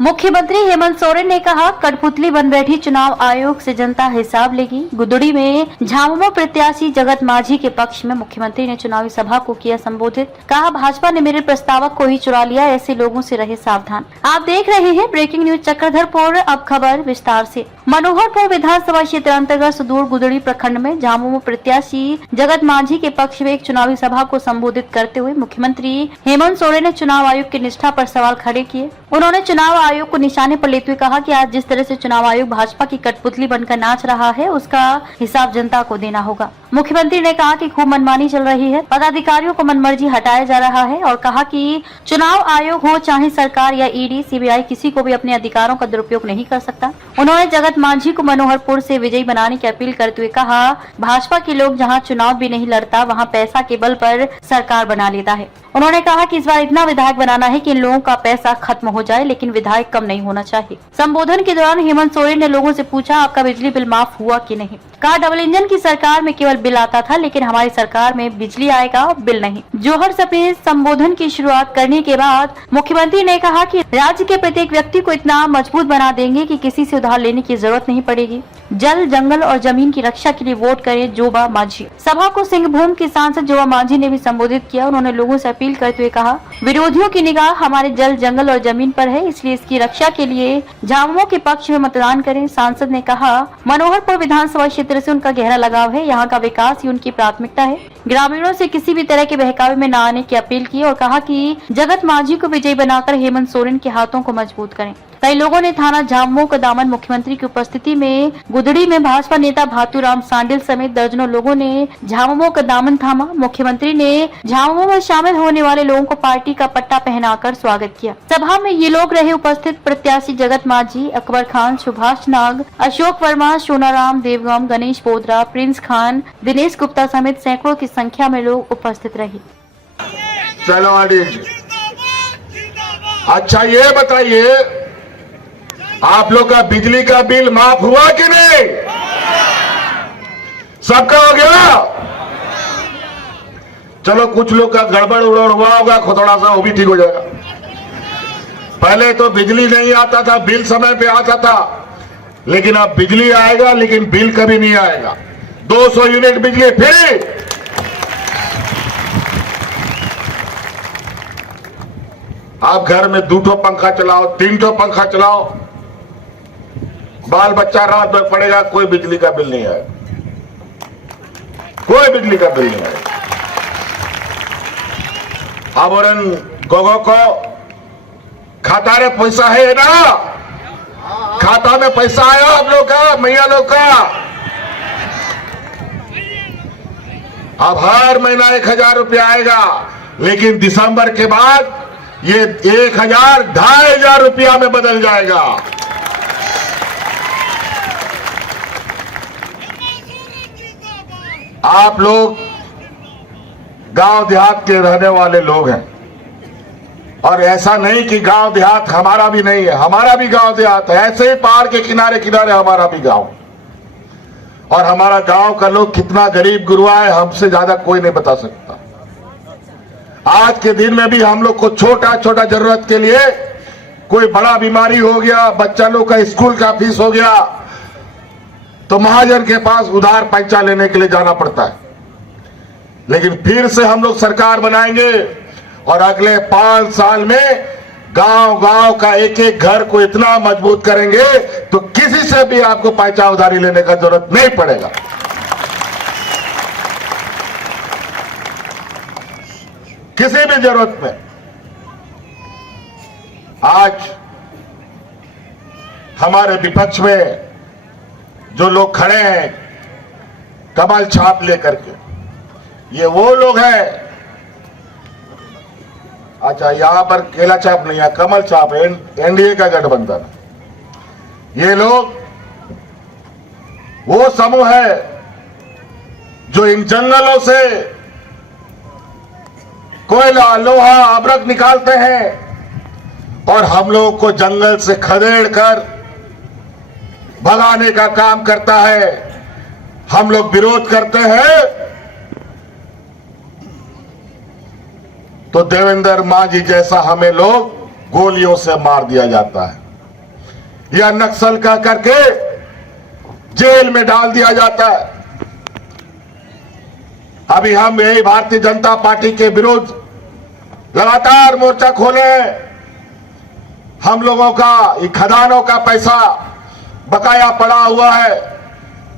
मुख्यमंत्री हेमंत सोरेन ने कहा, कठपुतली बन बैठी चुनाव आयोग से जनता हिसाब लेगी। गुदड़ी में झामुमो प्रत्याशी जगत माझी के पक्ष में मुख्यमंत्री ने चुनावी सभा को किया संबोधित। कहा, भाजपा ने मेरे प्रस्तावक को ही चुरा लिया, ऐसे लोगों से रहे सावधान। आप देख रहे हैं ब्रेकिंग न्यूज चक्रधरपुर। अब खबर विस्तार से। मनोहरपुर विधानसभा क्षेत्र अंतर्गत सुदूर गुदड़ी प्रखंड में झामुमो प्रत्याशी जगत माझी के पक्ष में एक चुनावी सभा को संबोधित करते हुए मुख्यमंत्री हेमंत सोरेन ने चुनाव आयोग की निष्ठा पर सवाल खड़े किए। उन्होंने चुनाव आयोग को निशाने पर लेते हुए कहा कि आज जिस तरह से चुनाव आयोग भाजपा की कठपुतली बनकर नाच रहा है, उसका हिसाब जनता को देना होगा। मुख्यमंत्री ने कहा कि खूब मनमानी चल रही है, पदाधिकारियों को मनमर्जी हटाया जा रहा है और कहा कि चुनाव आयोग हो चाहे सरकार या ईडी, सीबीआई, किसी को भी अपने अधिकारों का दुरुपयोग नहीं कर सकता। उन्होंने जगत माझी को मनोहरपुर से विजयी बनाने की अपील करते हुए कहा, भाजपा के लोग जहां चुनाव भी नहीं लड़ता, वहां पैसा के बल पर सरकार बना लेता है। उन्होंने कहा कि इस बार इतना विधायक बनाना है कि इन लोगों का पैसा खत्म हो जाए, लेकिन विधायक कम नहीं होना चाहिए। संबोधन के दौरान हेमंत सोरेन ने लोगों से पूछा, आपका बिजली बिल माफ हुआ कि नहीं। कहा, डबल इंजन की सरकार में केवल बिल आता था, लेकिन हमारी सरकार में बिजली आएगा, बिल नहीं। जोहर से अपने संबोधन की शुरुआत करने के बाद मुख्यमंत्री ने कहा कि राज्य के प्रत्येक व्यक्ति को इतना मजबूत बना देंगे कि किसी से उधार लेने की जरूरत नहीं पड़ेगी। जल, जंगल और जमीन की रक्षा के लिए वोट करें जोबा माझी। सभा को सिंहभूम के सांसद जोबा माझी ने भी संबोधित किया। उन्होंने लोगों से अपील करते हुए कहा, विरोधियों की निगाह हमारे जल, जंगल और जमीन पर है, इसलिए इसकी रक्षा के लिए झामुमो के पक्ष में मतदान करें। सांसद ने कहा, मनोहरपुर विधानसभा क्षेत्र से उनका गहरा लगाव है, यहाँ का विकास ही उनकी प्राथमिकता है। ग्रामीणों से किसी भी तरह के बहकावे में न आने की अपील की और कहा कि जगत माझी को विजयी बनाकर हेमंत सोरेन के हाथों को मजबूत करें। कई लोगों ने थाना झामुमो का दामन मुख्यमंत्री की उपस्थिति में गुदड़ी में भाजपा नेता भातूराम सांडिल समेत दर्जनों लोगों ने झामुमो का दामन थामा। मुख्यमंत्री ने झामुमो में शामिल होने वाले लोगों को पार्टी का पट्टा पहनाकर स्वागत किया। सभा में ये लोग रहे उपस्थित प्रत्याशी जगत माझी, अकबर खान, सुभाष नाग, अशोक वर्मा, सोनाराम देवगम, गणेश बोदरा, प्रिंस खान, दिनेश गुप्ता समेत सैकड़ों की संख्या में लोग उपस्थित रहे। चलो अच्छा, ये बताइए, आप लोग का बिजली का बिल माफ हुआ कि नहीं? सबका हो गया? चलो, कुछ लोग का गड़बड़ उड़बड़ हुआ होगा, थोड़ा सा वो भी ठीक हो जाएगा। पहले तो बिजली नहीं आता था, बिल समय पे आता था, लेकिन अब बिजली आएगा, लेकिन बिल कभी नहीं आएगा। 200 यूनिट बिजली फ्री। आप घर में 2 पंखा चलाओ, 3 पंखा चलाओ, बाल बच्चा रात भर पड़ेगा, कोई बिजली का बिल नहीं आएगा, कोई बिजली का बिल नहीं आएगा। अब और गोगो को खाता रे पैसा है ना, खाता में पैसा आया आप लोग का, मैया लोग का। अब हर महीना 1000 रुपया आएगा, लेकिन दिसंबर के बाद ये 1000 2500 रुपया में बदल जाएगा। आप लोग गांव देहात के रहने वाले लोग हैं, और ऐसा नहीं कि गांव देहात हमारा भी नहीं है, हमारा भी गांव देहात है। ऐसे ही पहाड़ के किनारे किनारे हमारा भी गांव, और हमारा गांव का लोग कितना गरीब गुरुआ है, हमसे ज्यादा कोई नहीं बता सकता। आज के दिन में भी हम लोग को छोटा छोटा जरूरत के लिए, कोई बड़ा बीमारी हो गया, बच्चा लोग का स्कूल का फीस हो गया, तो महाजन के पास उधार पैसा लेने के लिए जाना पड़ता है। लेकिन फिर से हम लोग सरकार बनाएंगे और अगले 5 साल में गांव गांव का एक एक घर को इतना मजबूत करेंगे तो किसी से भी आपको पैसा उधारी लेने का जरूरत नहीं पड़ेगा। किसी भी जरूरत में। आज हमारे विपक्ष में जो लोग खड़े हैं कमल छाप लेकर के, ये वो लोग हैं। अच्छा, यहां पर केला छाप नहीं है, कमल छाप है, एनडीए का गठबंधन। ये लोग वो समूह है जो इन जंगलों से कोयला, लोहा, अबरक निकालते हैं और हम लोगों को जंगल से खदेड़ कर भगाने का काम करता है। हम लोग विरोध करते हैं तो देवेंद्र माझी जैसा हमें लोग गोलियों से मार दिया जाता है। या नक्सल कह करके जेल में डाल दिया जाता है। अभी हम यही भारतीय जनता पार्टी के विरुद्ध लगातार मोर्चा खोले हैं। हम लोगों का ये खदानों का पैसा बकाया पड़ा हुआ है,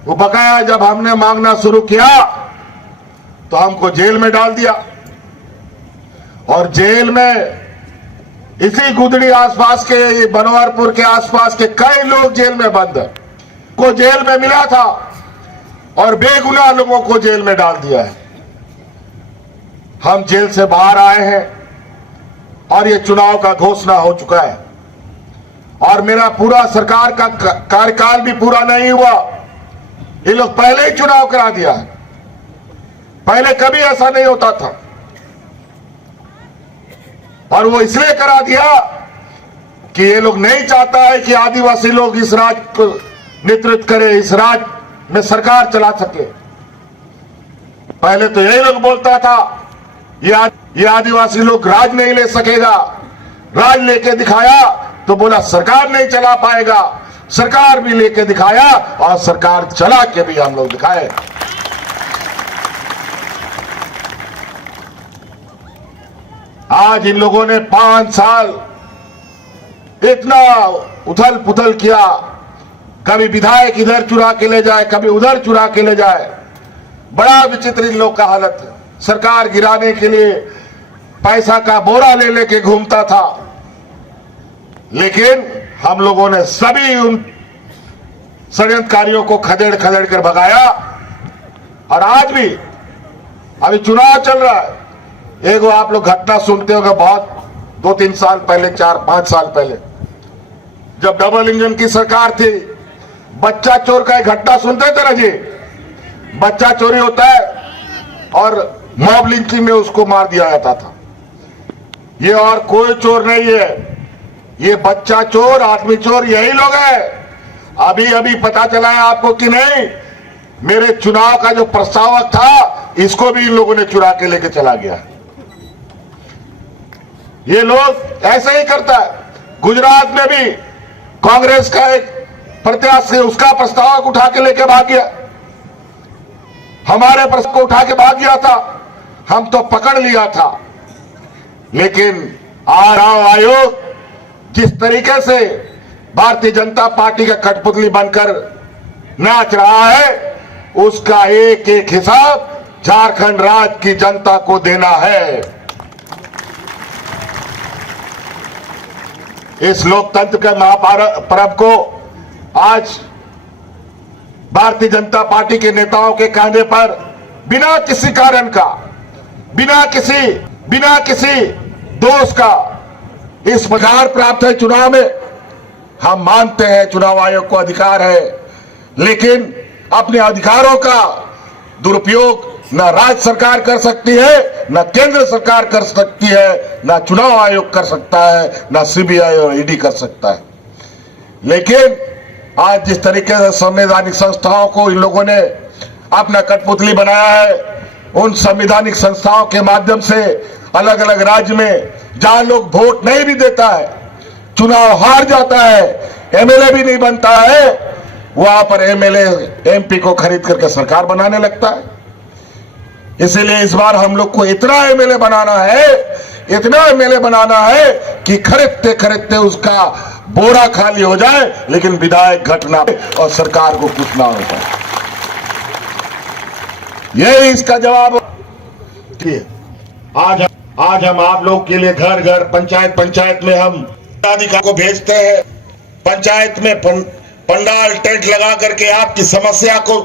वो बकाया जब हमने मांगना शुरू किया तो हमको जेल में डाल दिया। और जेल में इसी गुदड़ी आसपास के, ये बनवारपुर के आसपास के कई लोग जेल में बंद है, को जेल में मिला था और बेगुनाह लोगों को जेल में डाल दिया है। हम जेल से बाहर आए हैं और ये चुनाव का घोषणा हो चुका है और मेरा पूरा सरकार का कार्यकाल भी पूरा नहीं हुआ। ये लोग पहले ही चुनाव करा दिया है। पहले कभी ऐसा नहीं होता था और वो इसलिए करा दिया कि ये लोग नहीं चाहता है कि आदिवासी लोग इस राज्य को नेतृत्व करे, इस राज्य में सरकार चला सके। पहले तो यही लोग बोलता था ये आदिवासी लोग राज नहीं ले सकेगा, राज लेके दिखाया तो बोला सरकार नहीं चला पाएगा। सरकार भी लेके दिखाया और सरकार चला के भी हम लोग दिखाए। आज इन लोगों ने 5 साल इतना उथल पुथल किया, कभी विधायक इधर चुरा के ले जाए, कभी उधर चुरा के ले जाए। बड़ा विचित्र इन लोग का हालत है। सरकार गिराने के लिए पैसा का बोरा ले लेके घूमता था, लेकिन हम लोगों ने सभी उन षड्यंत्रकारियों को खदेड़ खदेड़ कर भगाया। और आज भी अभी चुनाव चल रहा है। एगो आप लोग घटना सुनते होंगे, बहुत 2-3 साल पहले, 4-5 साल पहले, जब डबल इंजन की सरकार थी, बच्चा चोर का एक घटना सुनते थे ना जी। बच्चा चोरी होता है और मॉब लिंचिंग में उसको मार दिया जाता था। ये और कोई चोर नहीं है, ये बच्चा चोर, आदमी चोर यही लोग हैं। अभी अभी पता चला है आपको कि नहीं, मेरे चुनाव का जो प्रस्तावक था इसको भी इन लोगों ने चुरा के लेके चला गया। ये लोग ऐसे ही करता है। गुजरात में भी कांग्रेस का एक प्रत्याशी उसका प्रस्तावक उठा के लेके भाग गया, हमारे प्रस्ताव को उठा के भाग गया था, हम तो पकड़ लिया था। लेकिन चुनाव आयोग जिस तरीके से भारतीय जनता पार्टी का कठपुतली बनकर नाच रहा है, उसका एक एक हिसाब झारखंड राज्य की जनता को देना है। इस लोकतंत्र के महापर्व को आज भारतीय जनता पार्टी के नेताओं के कहने पर बिना किसी कारण का, बिना किसी दोष का इस अधिकार प्राप्त है चुनाव में। हम मानते हैं चुनाव आयोग को अधिकार है, लेकिन अपने अधिकारों का दुरुपयोग न राज्य सरकार कर सकती है, न केंद्र सरकार कर सकती है, न चुनाव आयोग कर सकता है, न सीबीआई और ईडी कर सकता है। लेकिन आज जिस तरीके से संवैधानिक संस्थाओं को इन लोगों ने अपना कठपुतली बनाया है, उन संवैधानिक संस्थाओं के माध्यम से अलग अलग राज्य में जहां लोग वोट नहीं भी देता है, चुनाव हार जाता है, एमएलए भी नहीं बनता है, वहां पर एमएलए एमपी को खरीद करके सरकार बनाने लगता है। इसीलिए इस बार हम लोग को इतना एमएलए बनाना है कि खरीदते खरीदते उसका बोरा खाली हो जाए, लेकिन विधायक घटना और सरकार को कुछ ना हो पाए। यही इसका जवाब है। आज हम आप लोग के लिए घर घर, पंचायत में हम अधिकारी को भेजते हैं। पंचायत में पंडाल टेंट लगा करके आपकी समस्या को